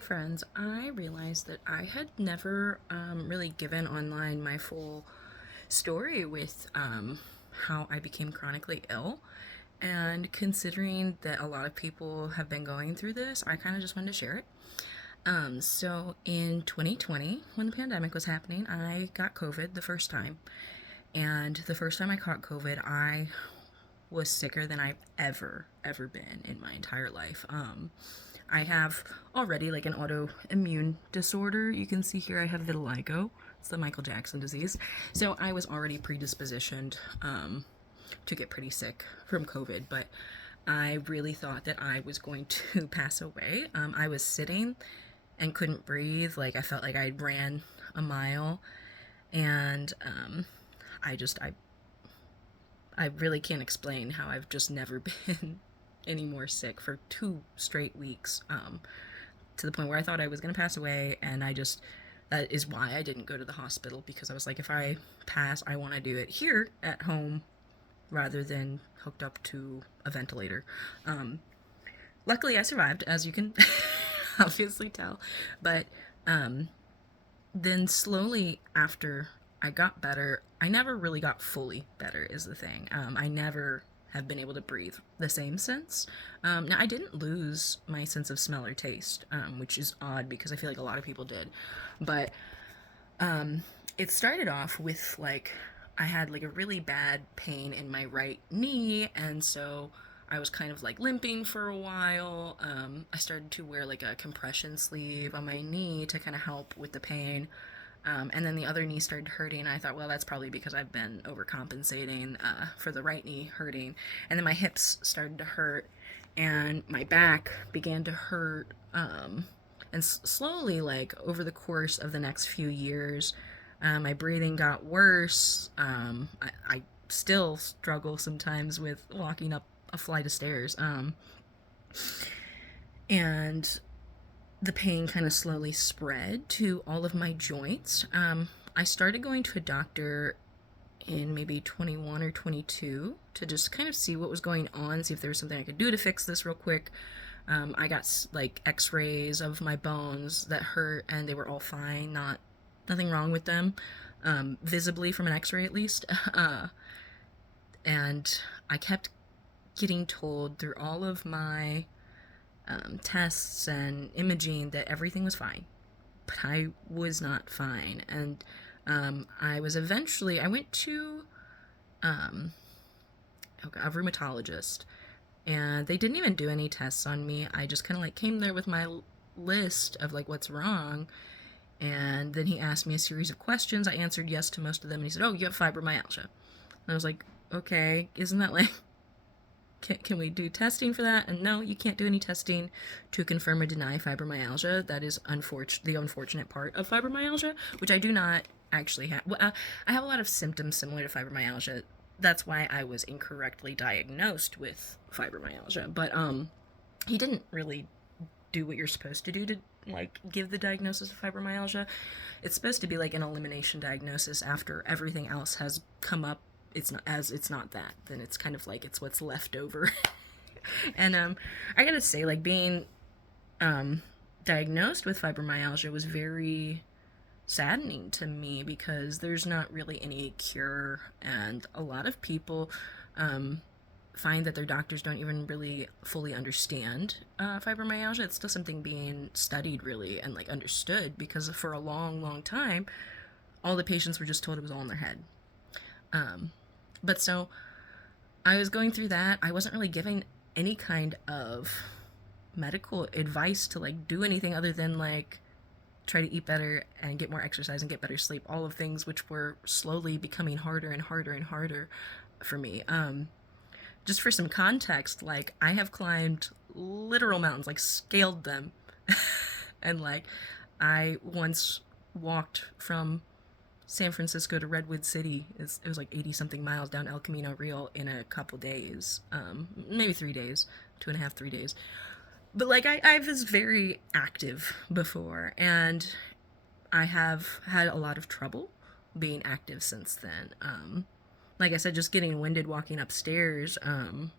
Hi, friends. I realized that I had never really given online my full story with how I became chronically ill. And considering that a lot of people have been going through this, I kind of just wanted to share it. So in 2020, when the pandemic was happening, I got COVID the first time. And the first time I caught COVID, I was sicker than I've ever been in my entire life. I have already like an autoimmune disorder. You can see here I have vitiligo. It's the Michael Jackson disease. So I was already predispositioned to get pretty sick from COVID, but I really thought that I was going to pass away. I was sitting and couldn't breathe. Like I felt like I ran a mile, and I just I really can't explain how I've just never been any more sick for 2 straight weeks, to the point where I thought I was going to pass away. And that is why I didn't go to the hospital, because I was like, if I pass, I want to do it here at home rather than hooked up to a ventilator. Luckily, I survived, as you can obviously tell. But then slowly after I got better, I never really got fully better, is the thing. I never have been able to breathe the same since. Now, I didn't lose my sense of smell or taste, which is odd because I feel like a lot of people did. But it started off with like, I had like a really bad pain in my right knee, and so I was kind of like limping for a while. I started to wear like a compression sleeve on my knee to kind of help with the pain. And then the other knee started hurting. And I thought, well, that's probably because I've been overcompensating for the right knee hurting. And then my hips started to hurt, and my back began to hurt. And slowly, like over the course of the next few years, my breathing got worse. I still struggle sometimes with walking up a flight of stairs. And the pain kind of slowly spread to all of my joints. I started going to a doctor in maybe 21 or 22 to just kind of see what was going on, see if there was something I could do to fix this real quick. I got like x-rays of my bones that hurt, and they were all fine, nothing wrong with them, visibly from an x-ray at least. And I kept getting told through all of my tests and imaging that everything was fine, but I was not fine. And I went to a rheumatologist, and they didn't even do any tests on me. I just kind of like came there with my list of like what's wrong, and then he asked me a series of questions. I answered yes to most of them, and he said, "Oh, you have fibromyalgia." And I was like, "Okay, isn't that like can we do testing for that?" And no, you can't do any testing to confirm or deny fibromyalgia. That is the unfortunate part of fibromyalgia, which I do not actually have. Well, I have a lot of symptoms similar to fibromyalgia. That's why I was incorrectly diagnosed with fibromyalgia. But he didn't really do what you're supposed to do to like give the diagnosis of fibromyalgia. It's supposed to be like an elimination diagnosis after everything else has come up. It's not that, then it's kind of like it's what's left over. And I gotta say, like, being diagnosed with fibromyalgia was very saddening to me, because there's not really any cure, and a lot of people find that their doctors don't even really fully understand fibromyalgia. It's still something being studied really and like understood, because for a long time all the patients were just told it was all in their head. But so I was going through that. I wasn't really giving any kind of medical advice to like do anything other than like try to eat better and get more exercise and get better sleep, all of things which were slowly becoming harder and harder and harder for me. Just for some context, like I have climbed literal mountains, like scaled them. And like I once walked from San Francisco to Redwood City. It was like 80 something miles down El Camino Real in a couple days, maybe 3 days, 2.5, 3 days. But like I was very active before, and I have had a lot of trouble being active since then. Like I said, just getting winded walking upstairs, and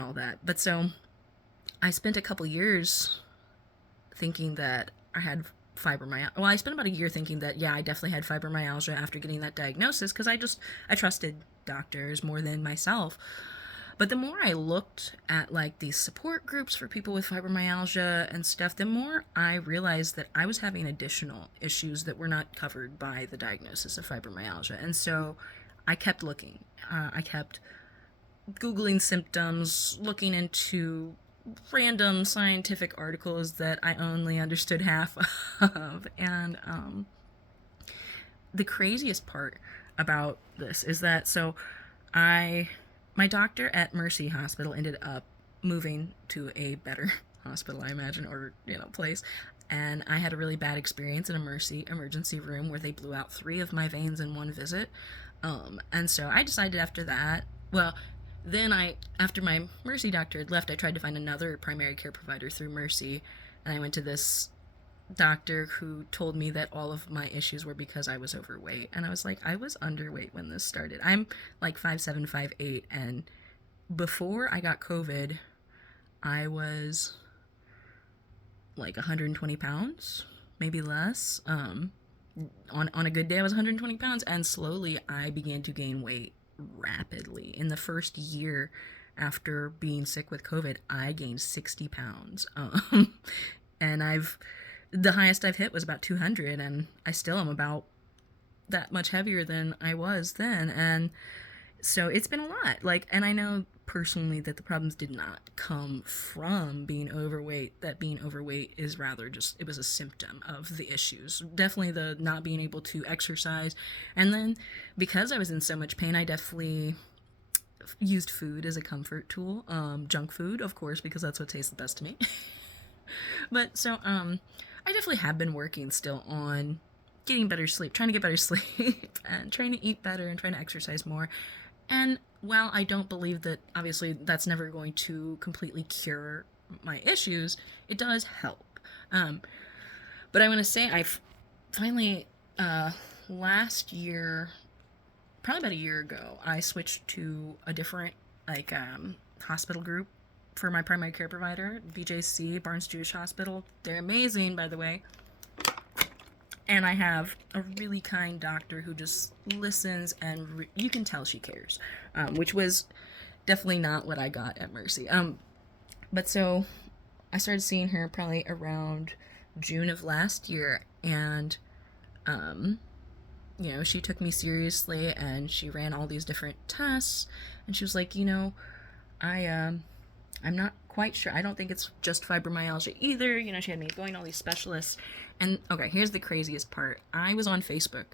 all that. But so I spent a couple years thinking that I had fibromyalgia. Well, I spent about a year thinking that, yeah, I definitely had fibromyalgia after getting that diagnosis because I trusted doctors more than myself. But the more I looked at like these support groups for people with fibromyalgia and stuff, the more I realized that I was having additional issues that were not covered by the diagnosis of fibromyalgia. And so I kept looking. I kept Googling symptoms, looking into random scientific articles that I only understood half of. And the craziest part about this is that I my doctor at Mercy Hospital ended up moving to a better hospital, I imagine, or place. And I had a really bad experience in a Mercy emergency room where they blew out 3 of my veins in one visit. And so I decided after that, well, then after my Mercy doctor had left, I tried to find another primary care provider through Mercy, and I went to this doctor who told me that all of my issues were because I was overweight. And I was like, I was underweight when this started. I'm like 5'7", 5'8", and before I got COVID, I was like 120 pounds, maybe less. On a good day, I was 120 pounds, and slowly I began to gain weight rapidly. In the first year after being sick with COVID, I gained 60 pounds. And the highest I've hit was about 200, and I still am about that much heavier than I was then. And so it's been a lot. And I know personally that the problems did not come from being overweight, that being overweight is rather just, it was a symptom of the issues. Definitely the not being able to exercise. And then because I was in so much pain, I definitely used food as a comfort tool. Junk food, of course, because that's what tastes the best to me. But so, I definitely have been working still on getting better sleep, trying to get better sleep, and trying to eat better and trying to exercise more. And while I don't believe that, obviously, that's never going to completely cure my issues, it does help. But I want to say I've finally, last year, probably about a year ago, I switched to a different, hospital group for my primary care provider, BJC, Barnes Jewish Hospital. They're amazing, by the way. And I have a really kind doctor who just listens, and you can tell she cares, which was definitely not what I got at Mercy. But so I started seeing her probably around June of last year, and she took me seriously, and she ran all these different tests, and she was like, I'm not quite sure. I don't think it's just fibromyalgia either. She had me going to all these specialists. And okay, here's the craziest part. I was on Facebook,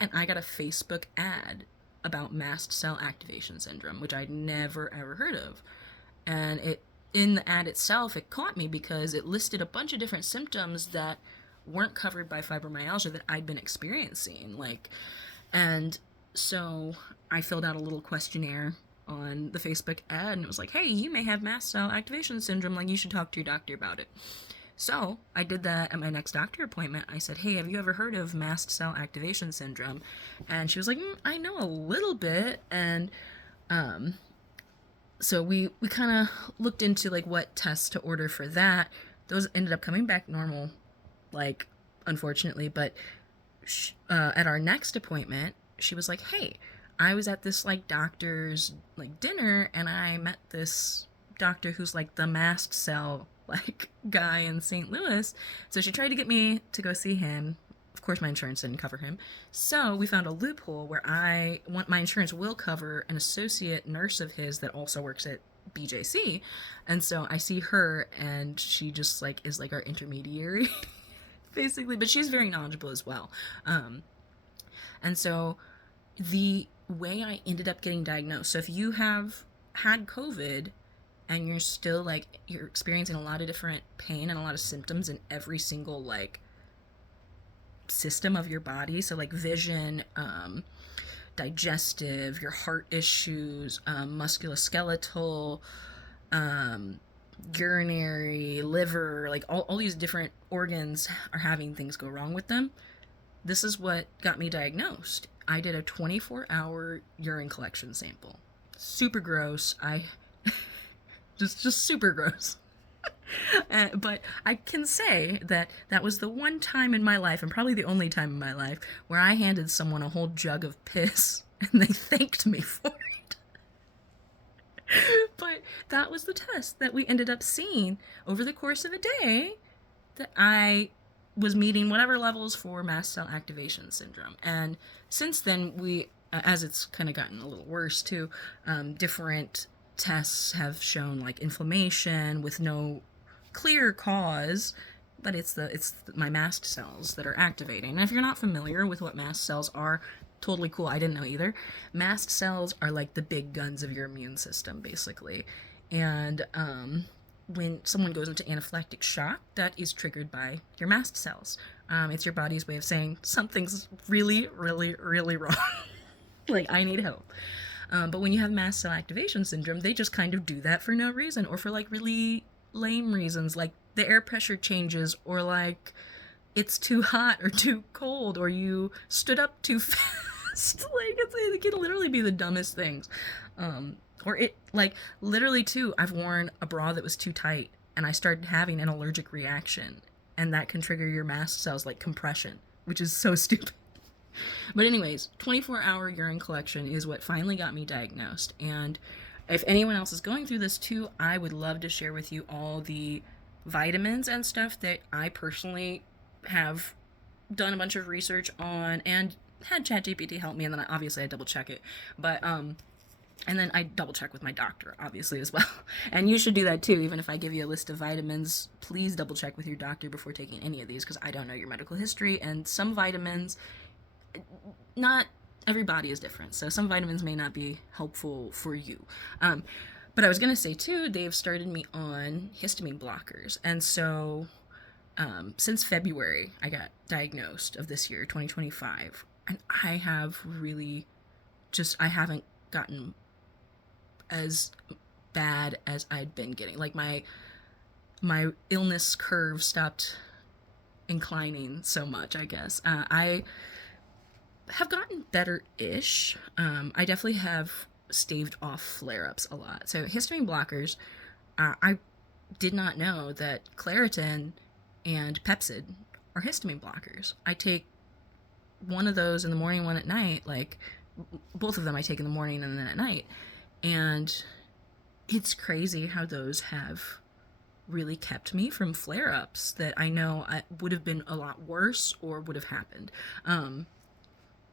and I got a Facebook ad about mast cell activation syndrome, which I'd never ever heard of. And in the ad itself, it caught me because it listed a bunch of different symptoms that weren't covered by fibromyalgia that I'd been experiencing. And so I filled out a little questionnaire on the Facebook ad, and it was like, hey, you may have mast cell activation syndrome, you should talk to your doctor about it. So I did that at my next doctor appointment. I said, hey, have you ever heard of mast cell activation syndrome? And she was like, I know a little bit. And so we kind of looked into what tests to order for that. Those ended up coming back normal, unfortunately. But at our next appointment, she was like, hey, I was at this doctor's dinner, and I met this doctor who's the mast cell guy in St. Louis. So she tried to get me to go see him. Of course, my insurance didn't cover him. So we found a loophole where my insurance will cover an associate nurse of his that also works at BJC. And so I see her, and she just is our intermediary, basically. But she's very knowledgeable as well. And so the way I ended up getting diagnosed. So if you have had COVID and you're still you're experiencing a lot of different pain and a lot of symptoms in every single system of your body, so vision, digestive, your heart issues, musculoskeletal, urinary, liver, all these different organs are having things go wrong with them. This is what got me diagnosed. I did a 24-hour urine collection sample. Super gross. Just super gross. But I can say that that was the one time in my life, and probably the only time in my life, where I handed someone a whole jug of piss and they thanked me for it. But that was the test that we ended up seeing over the course of a day, that I was meeting whatever levels for mast cell activation syndrome. And since then, as it's kind of gotten a little worse too, different tests have shown like inflammation with no clear cause, but it's my mast cells that are activating. And if you're not familiar with what mast cells are, totally cool. I didn't know either. Mast cells are like the big guns of your immune system, basically. And when someone goes into anaphylactic shock, that is triggered by your mast cells. It's your body's way of saying something's really, really, really wrong. Like, I need help. But when you have mast cell activation syndrome, they just kind of do that for no reason, or for like really lame reasons, like the air pressure changes, or like it's too hot or too cold, or you stood up too fast. Like, it can literally be the dumbest things. Or it, like, literally too, I've worn a bra that was too tight and I started having an allergic reaction, and that can trigger your mast cells, like compression, which is so stupid. But anyways, 24-hour urine collection is what finally got me diagnosed. And if anyone else is going through this too, I would love to share with you all the vitamins and stuff that I personally have done a bunch of research on, and had ChatGPT help me, and then obviously I double check it. But and then I double check with my doctor, obviously, as well. And you should do that too. Even if I give you a list of vitamins, please double check with your doctor before taking any of these, because I don't know your medical history, and some vitamins, not everybody is different, so some vitamins may not be helpful for you. But I was going to say too, they've started me on histamine blockers, and so since February I got diagnosed of this year, 2025, and I have really I haven't gotten as bad as I'd been getting. Like, my illness curve stopped inclining so much, I guess. I have gotten better-ish. I definitely have staved off flare-ups a lot. So histamine blockers, I did not know that Claritin and Pepsid are histamine blockers. I take one of those in the morning, one at night, like both of them I take in the morning and then at night. And it's crazy how those have really kept me from flare-ups that I know would have been a lot worse or would have happened. And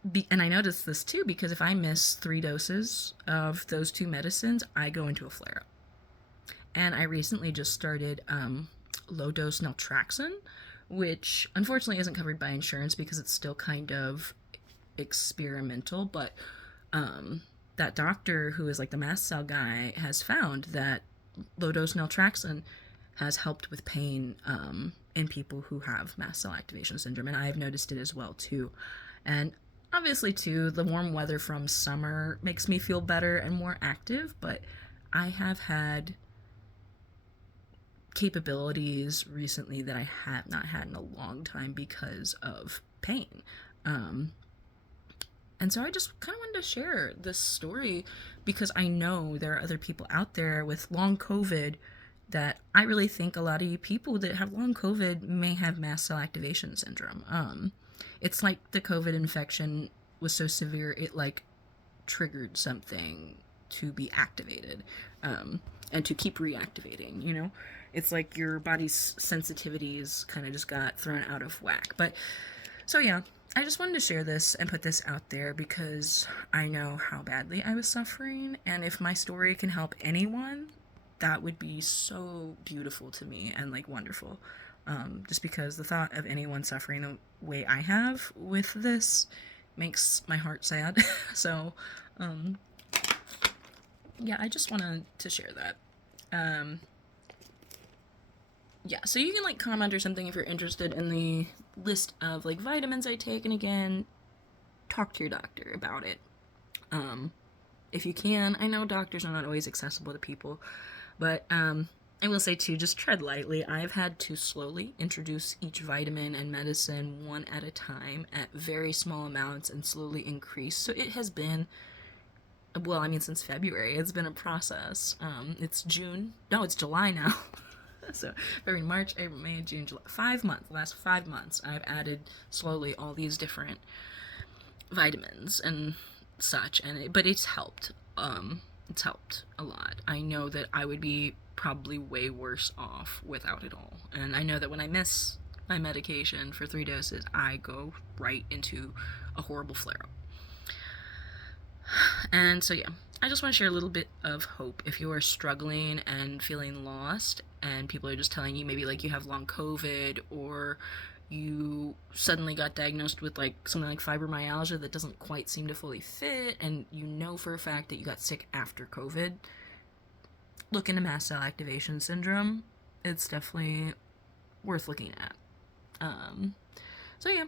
I noticed this too, because if I miss 3 doses of those 2 medicines, I go into a flare-up. And I recently just started low-dose naltrexone, which unfortunately isn't covered by insurance because it's still kind of experimental, but that doctor who is like the mast cell guy has found that low-dose naltrexone has helped with pain in people who have mast cell activation syndrome, and I have noticed it as well too. And obviously too, the warm weather from summer makes me feel better and more active, but I have had capabilities recently that I have not had in a long time because of pain. And so I just kind of wanted to share this story, because I know there are other people out there with long COVID that I really think a lot of you people that have long COVID may have mast cell activation syndrome. It's like the COVID infection was so severe, it like triggered something to be activated, and to keep reactivating, you know? It's like your body's sensitivities kind of just got thrown out of whack. But, so yeah, I just wanted to share this and put this out there because I know how badly I was suffering, and if my story can help anyone, that would be so beautiful to me and like wonderful. Just because the thought of anyone suffering the way I have with this makes my heart sad. So, yeah, I just wanted to share that. Yeah, so you can like comment or something if you're interested in the list of like vitamins I take, and again, talk to your doctor about it. If you can. I know doctors are not always accessible to people, but I will say too, just tread lightly. I've had to slowly introduce each vitamin and medicine one at a time at very small amounts and slowly increase. So it has been, well, I mean, since February, it's been a process. It's June. No, it's July now. So February, March, April, May, June, July, 5 months. Last 5 months, I've added slowly all these different vitamins and such, but it's helped. It's helped a lot. I know that I would be probably way worse off without it all, and I know that when I miss my medication for 3 doses, I go right into a horrible flare up. And so, yeah, I just want to share a little bit of hope if you are struggling and feeling lost, and people are just telling you maybe like you have long COVID, or you suddenly got diagnosed with like something like fibromyalgia that doesn't quite seem to fully fit, and you know for a fact that you got sick after COVID. Look into mast cell activation syndrome. It's definitely worth looking at. So yeah,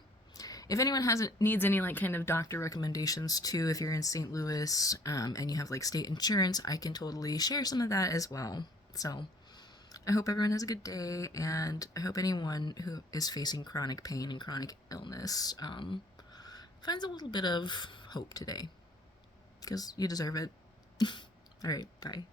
if anyone needs any like kind of doctor recommendations too, if you're in St. Louis and you have like state insurance, I can totally share some of that as well. So I hope everyone has a good day, and I hope anyone who is facing chronic pain and chronic illness finds a little bit of hope today, because you deserve it. All right, bye.